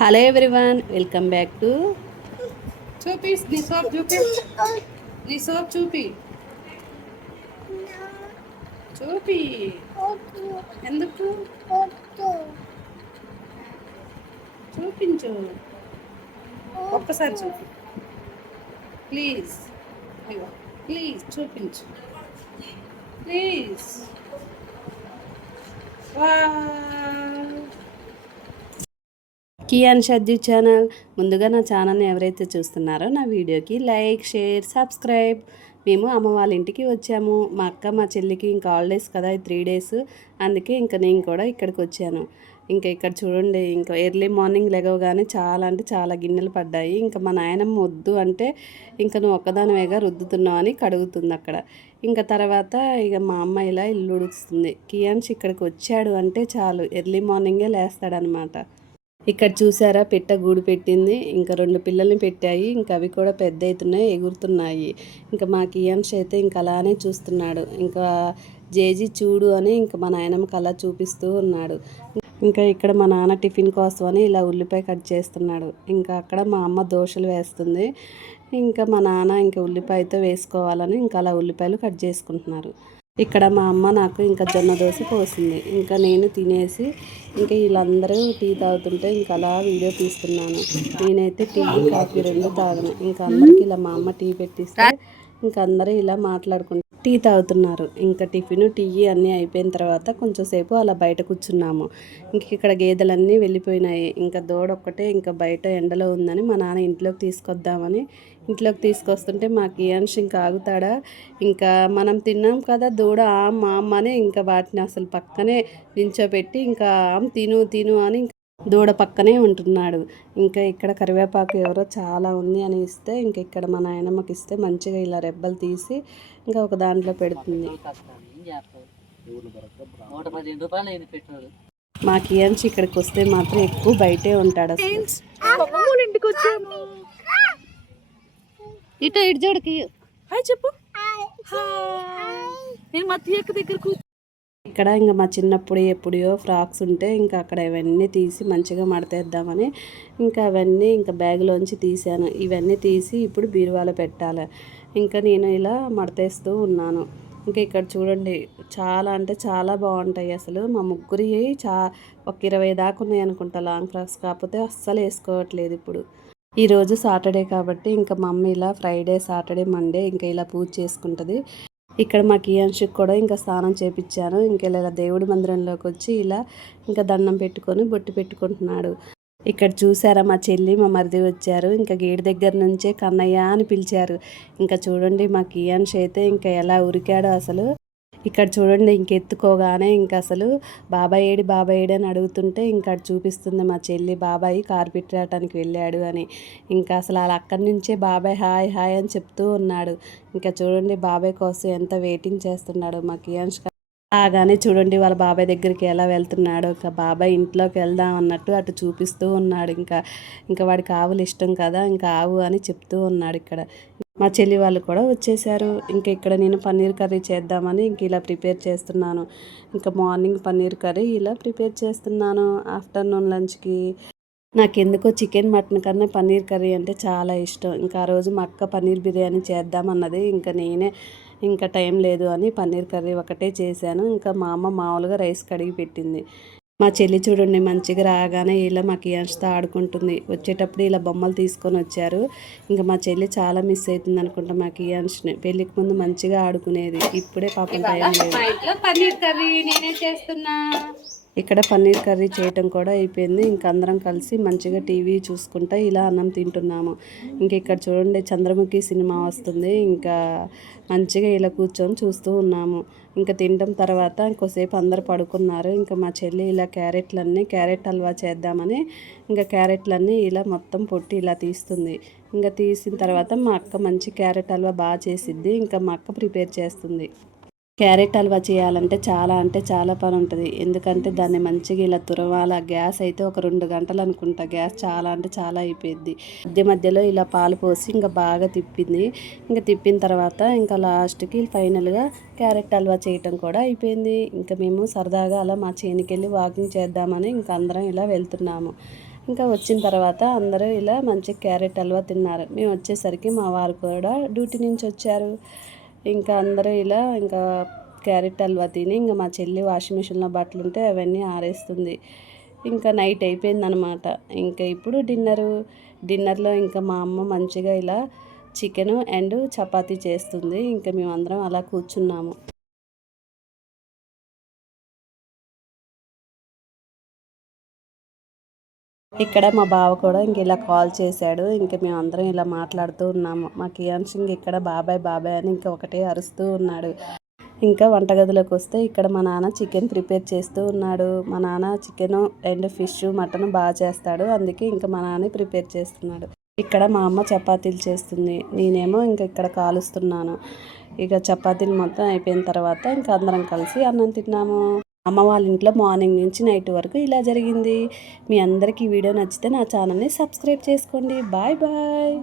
Hello everyone, welcome back to చూపి నీ soap చూపి నీ సోప్ చూపి చూపి ఎందుకు చూపించు ఒక్కసారి చూపి ప్లీజ్ అయ్యో ప్లీజ్ చూపించు ప్లీజ్ కియాన్ షజ్జు ఛానల్. ముందుగా నా ఛానల్ని ఎవరైతే చూస్తున్నారో నా వీడియోకి లైక్, షేర్, సబ్స్క్రైబ్. మేము అమ్మ వాళ్ళ ఇంటికి వచ్చాము. మా అక్క మా చెల్లికి ఇంకా హాలిడేస్ కదా, 3 డేస్. అందుకే ఇంకా నేను కూడా ఇక్కడికి వచ్చాను. ఇంకా ఇక్కడ చూడండి, ఇంకా ఎర్లీ మార్నింగ్ లెగవగానే చాలా అంటే చాలా గిన్నెలు పడ్డాయి. ఇంకా మా నాయనమ్మ వద్దు అంటే ఇంకా నువ్వు ఒక్కదానివేగా రుద్దుతున్నావు అని కడుగుతుంది అక్కడ. ఇంకా తర్వాత ఇక మా అమ్మ ఇలా ఇల్లు ఉడుస్తుంది. కియాన్స్ ఇక్కడికి వచ్చాడు అంటే చాలు ఎర్లీ మార్నింగే లేస్తాడనమాట. ఇక్కడ చూసారా, పిట్ట గూడు పెట్టింది. ఇంకా 2 పిల్లల్ని పెట్టాయి. ఇంకా అవి కూడా పెద్ద అవుతున్నాయి, ఎగురుతున్నాయి. ఇంకా మా కియాన్స్ అయితే ఇంకా అలానే చూస్తున్నాడు. ఇంకా జేజీ చూడు అని ఇంకా మా నాయనమ్మకి అలా చూపిస్తూ ఉన్నాడు. ఇంకా ఇక్కడ మా నాన్న టిఫిన్ కోసం అని ఇలా ఉల్లిపాయ కట్ చేస్తున్నాడు. ఇంకా అక్కడ మా అమ్మ దోశలు వేస్తుంది. ఇంకా మా నాన్న ఇంకా ఉల్లిపాయతో వేసుకోవాలని ఇంకా అలా ఉల్లిపాయలు కట్ చేసుకుంటున్నారు. ఇక్కడ మా అమ్మ నాకు ఇంకా జొన్న దోశ పోసింది. ఇంకా నేను తినేసి ఇంకా వీళ్ళందరూ టీ తాగుతుంటే ఇంకా అలా వీడియో తీస్తున్నాను. నేనైతే టీ కాఫీ 2 తాగను. ఇంకా అందరికి ఇలా మా అమ్మ టీ పెట్టిస్తే ఇంకా అందరూ ఇలా మాట్లాడుకుంటూ టీ తాగుతున్నారు. ఇంకా టిఫిన్, టీ అన్నీ అయిపోయిన తర్వాత కొంచెం సేపు అలా బయట కూర్చున్నాము. ఇంక ఇక్కడ గేదెలన్నీ వెళ్ళిపోయినాయి. ఇంకా దూడ ఒక్కటే ఇంకా బయట ఎండలో ఉందని మా నాన్న ఇంట్లోకి తీసుకొద్దామని ఇంట్లోకి తీసుకొస్తుంటే మా కియాన్స్ ఇంకా ఆగుతాడా, ఇంకా మనం తిన్నాం కదా దూడ ఆమ్ అని ఇంకా వాటిని అసలు పక్కనే నించోబెట్టి ఇంకా తిను తిను అని దూడ పక్కనే ఉంటున్నాడు. ఇంకా ఇక్కడ కరివేపాకు ఎవరో చాలా ఉంది అని ఇస్తే ఇంకా ఇక్కడ మా నాయనమ్మకి ఇస్తే మంచిగా ఇలా రెబ్బలు తీసి ఇంకా ఒక దాంట్లో పెడుతుంది. మా కియాన్స్ ఇక్కడికి వస్తే మాత్రం ఎక్కువ బయటే ఉంటాడు. అసలు ఇంటికి వచ్చాము. ఇటు చూడకి హాయ్ చెప్పు. నేను మా తీయక్క దగ్గరకు ఇక్కడ ఇంకా మా చిన్నప్పుడు ఎప్పుడో ఫ్రాక్స్ ఉంటే ఇంకా అక్కడ ఇవన్నీ తీసి మంచిగా మడతేద్దామని ఇంకా అవన్నీ ఇంకా బ్యాగ్లోంచి తీసాను. ఇవన్నీ తీసి ఇప్పుడు బీరువాలో పెట్టాలి. ఇంకా నేను ఇలా మడతేస్తూ ఉన్నాను. ఇంకా ఇక్కడ చూడండి, చాలా అంటే చాలా బాగుంటాయి. అసలు మా ముగ్గురి ఒక 20 దాకా ఉన్నాయి అనుకుంటా లాంగ్ ఫ్రాక్స్. కాకపోతే అస్సలు వేసుకోవట్లేదు ఇప్పుడు. ఈరోజు సాటర్డే కాబట్టి ఇంకా మమ్మీ ఇలా ఫ్రైడే, సాటర్డే, మండే ఇంకా ఇలా పూజ చేసుకుంటుంది. ఇక్కడ మా కియాన్షికి కూడా ఇంకా స్నానం చేపించాను. ఇంకా ఇలా దేవుడి మందిరంలోకి వచ్చి ఇలా ఇంకా దండం పెట్టుకొని బొట్టు పెట్టుకుంటున్నాడు. ఇక్కడ చూసారా, మా చెల్లి మా మరిది వచ్చారు. ఇంకా గేటు దగ్గర నుంచే కన్నయ్య అని పిలిచారు. ఇంకా చూడండి మా కియాన్ష్ అయితే ఇంకా ఎలా ఉరికాడో అసలు. ఇక్కడ చూడండి, ఇంకెత్తుకోగానే ఇంకా అసలు బాబాయ్ ఏడి అని అడుగుతుంటే ఇంకా చూపిస్తుంది మా చెల్లి బాబాయ్ కారు పెట్టడానికి వెళ్ళాడు అని. ఇంకా అసలు అలా అక్కడి నుంచే బాబాయ్ హాయ్ హాయ్ అని చెప్తూ ఉన్నాడు. ఇంకా చూడండి బాబాయ్ కోసం ఎంత వెయిటింగ్ చేస్తున్నాడు మా కియాన్స్. ఆగానే చూడండి వాళ్ళ బాబాయ్ దగ్గరికి ఎలా వెళ్తున్నాడు. ఇంకా బాబాయ్ ఇంట్లోకి వెళ్దాం అన్నట్టు అటు చూపిస్తూ ఉన్నాడు. ఇంకా వాడికి ఆవులు ఇష్టం కదా, ఇంకా ఆవు అని చెప్తూ ఉన్నాడు. ఇక్కడ మా చెల్లి వాళ్ళు కూడా వచ్చేసారు. ఇంకా ఇక్కడ నేను పన్నీర్ కర్రీ చేద్దామని ఇంక ఇలా ప్రిపేర్ చేస్తున్నాను. ఇంకా మార్నింగ్ పన్నీర్ కర్రీ ఇలా ప్రిపేర్ చేస్తున్నాను. ఆఫ్టర్నూన్ లంచ్కి నాకెందుకో చికెన్, మటన్ కన్నా పన్నీర్ కర్రీ అంటే చాలా ఇష్టం. ఇంకా ఆ రోజు మా అక్క పన్నీర్ బిర్యానీ చేద్దామన్నది. ఇంకా నేనే ఇంకా టైం లేదు అని పన్నీర్ కర్రీ ఒకటే చేశాను. ఇంకా మా అమ్మ మామూలుగా రైస్ కడిగి పెట్టింది. మా చెల్లి చూడండి మంచిగా రాగానే ఇలా మా కియాన్స్తో ఆడుకుంటుంది. వచ్చేటప్పుడు ఇలా బొమ్మలు తీసుకొని వచ్చారు. ఇంకా మా చెల్లి చాలా మిస్ అవుతుంది అనుకుంటా మా కియాన్స్ని. పెళ్ళికి ముందు మంచిగా ఆడుకునేది, ఇప్పుడే పాపం టైం లేదు. పన్నీర్ కర్రీ నేనే చేస్తున్నా. ఇక్కడ పన్నీర్ కర్రీ చేయటం కూడా అయిపోయింది. ఇంక అందరం కలిసి మంచిగా టీవీ చూసుకుంటా ఇలా అన్నం తింటున్నాము. ఇంక ఇక్కడ చూడండి చంద్రముఖి సినిమా వస్తుంది. ఇంకా మంచిగా ఇలా కూర్చొని చూస్తూ ఉన్నాము. ఇంకా తినడం తర్వాత ఇంకోసేపు అందరు పడుకున్నారు. ఇంకా మా చెల్లి ఇలా క్యారెట్ హల్వా చేద్దామని ఇంకా క్యారెట్లన్నీ ఇలా మొత్తం పొట్టి ఇలా తీస్తుంది. ఇంకా తీసిన తర్వాత మా అక్క మంచి క్యారెట్ హల్వా బాగా చేసిద్ది. ఇంకా మా అక్క ప్రిపేర్ చేస్తుంది. క్యారెట్ హల్వా చేయాలంటే చాలా పని ఉంటుంది. ఎందుకంటే దాన్ని మంచిగా ఇలా తురవాల. గ్యాస్ అయితే ఒక 2 గంటలు అనుకుంటా. గ్యాస్ చాలా అంటే చాలా అయిపోయింది. మధ్యలో ఇలా పాలు పోసి ఇంకా బాగా తిప్పింది. ఇంకా తిప్పిన తర్వాత ఇంకా లాస్ట్కి ఫైనల్గా క్యారెట్ హల్వా చేయటం కూడా అయిపోయింది. ఇంకా మేము సరదాగా అలా మా చేనుకి వెళ్ళి వాకింగ్ చేద్దామని ఇంకా అందరం ఇలా వెళ్తున్నాము. ఇంకా వచ్చిన తర్వాత అందరూ ఇలా మంచి క్యారెట్ హల్వా తిన్నారు. మేము వచ్చేసరికి మా వారు కూడా డ్యూటీ నుంచి వచ్చారు. ఇంకా అందరూ ఇలా ఇంకా క్యారెట్ హల్వా తిని ఇంకా మా చెల్లి వాషింగ్ మిషన్లో బట్టలు ఉంటే అవన్నీ ఆరేస్తుంది. ఇంకా నైట్ అయిపోయిందనమాట. ఇంకా ఇప్పుడు డిన్నర్లో ఇంకా మా అమ్మ మంచిగా ఇలా చికెను అండ్ చపాతీ చేస్తుంది. ఇంకా మేమందరం అలా కూర్చున్నాము. ఇక్కడ మా బావ కూడా ఇంక ఇలా కాల్ చేశాడు. ఇంక మేమందరం ఇలా మాట్లాడుతూ ఉన్నాము. మా కియాన్ష్ ఇంక ఇక్కడ బాబాయ్ బాబాయ్ అని ఇంకా ఒకటే అరుస్తూ ఉన్నాడు. ఇంకా వంటగదిలోకి వస్తే ఇక్కడ మా నాన్న చికెన్ ప్రిపేర్ చేస్తూ ఉన్నాడు. మా నాన్న చికెను అండ్ ఫిష్ మటన్ బాగా చేస్తాడు. అందుకే ఇంకా మా నాన్న ప్రిపేర్ చేస్తున్నాడు. ఇక్కడ మా అమ్మ చపాతీలు చేస్తుంది. నేనేమో ఇంకా ఇక్కడ కాలుస్తున్నాను. ఇక చపాతీలు మొత్తం అయిపోయిన తర్వాత ఇంకా అందరం కలిసి అన్నం తిన్నాము. అమ్మ వాళ్ళ ఇంట్లో మార్నింగ్ నుంచి నైట్ వరకు ఇలా జరిగింది. మీ అందరికీ ఈ వీడియో నచ్చితే నా ఛానల్ని సబ్స్క్రైబ్ చేసుకోండి. Bye bye.